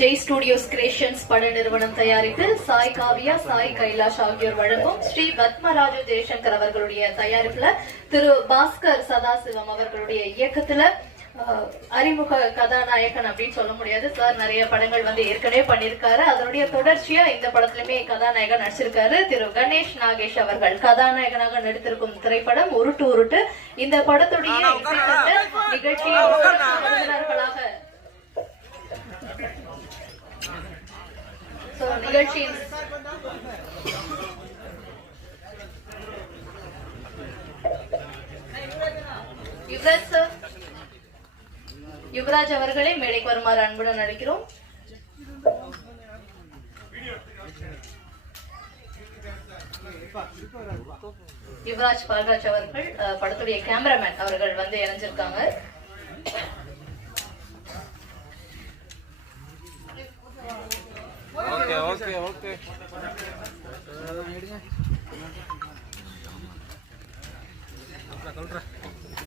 Jai studios creations பட நிறுவனம் தயாரித்து சாய் காவியா, சாய் கைலாஷ் ஆகியோர் வழங்கும் ஸ்ரீ பத்மராஜு ஜெய்சங்கர் அவர்களுடைய தயாரிப்புல திரு பாஸ்கர் சதாசிவம் அவர்களுடைய இயக்கத்துல அறிமுக கதாநாயகன் அப்படின்னு சொல்ல முடியாது சார். நிறைய படங்கள் ஏற்கனவே பண்ணிருக்காரு. அதனுடைய தொடர்ச்சியா இந்த படத்திலுமே கதாநாயகன் நடிச்சிருக்காரு. திரு கணேஷ் நாகேஷ் அவர்கள் கதாநாயகனாக நடித்திருக்கும் திரைப்படம் உருட்டு உருட்டு. இந்த படத்துடைய நிகழ்ச்சியின் யுவராஜ் அவர்களே மேடைக்கு வருமாறு அன்புடன் அழைக்கிறோம். யுவராஜ் பால்ராஜ் அவர்கள் படத்துடைய கேமராமேன் அவர்கள் இணைஞ்சிருக்காங்க. ஓகே